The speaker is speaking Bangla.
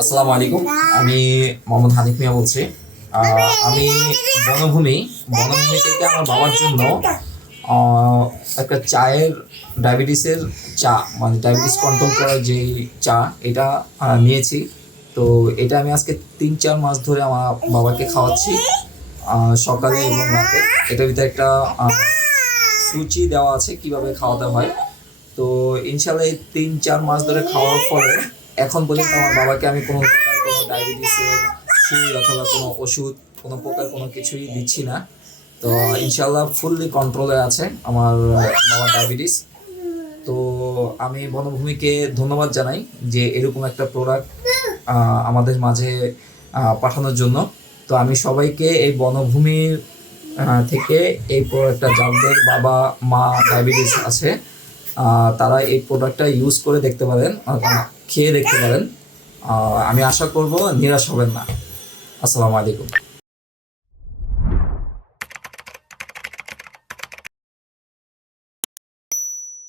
আসসালামু আলাইকুম। আমি মোহাম্মদ হানিফ মিয়া বলছি। আমি বনভূমি বনভূমি থেকে আমার বাবার জন্য একটা চায়ের ডায়াবেটিসের চা মানে ডায়াবেটিস কন্ট্রোল করার যে চা এটা নিয়েছি। তো এটা আমি আজকে তিন চার মাস ধরে আমার বাবাকে খাওয়াচ্ছি সকালে এবং রাতে। এটার ভিতরে একটা সূচি দেওয়া আছে কীভাবে খাওয়াতে হয়। তো ইনশাল্লাহ এই তিন চার মাস ধরে খাওয়ার পরে এখন পর্যন্ত আমার বাবাকে আমি কোনো প্রকার কোনো ডায়াবেটিসের সুই অথবা কোনো ওষুধ কোনো প্রকার কোনো কিছুই দিচ্ছি না। তো ইনশাল্লাহ ফুললি কন্ট্রোলে আছে আমার বাবার ডায়াবেটিস তো আমি বনভূমিকে ধন্যবাদ জানাই যে এরকম একটা প্রোডাক্ট আমাদের মাঝে পাঠানোর জন্য। তো আমি সবাইকে এই বনভূমির থেকে এই প্রোডাক্টটা যাদের বাবা মা ডায়াবেটিস আছে তারা এই প্রোডাক্টটা ইউজ করে দেখতে পারেন। খেয়ে দেখতে পারেন। আমি আশা করব নিরাশ হবেন না। আসসালামু আলাইকুম।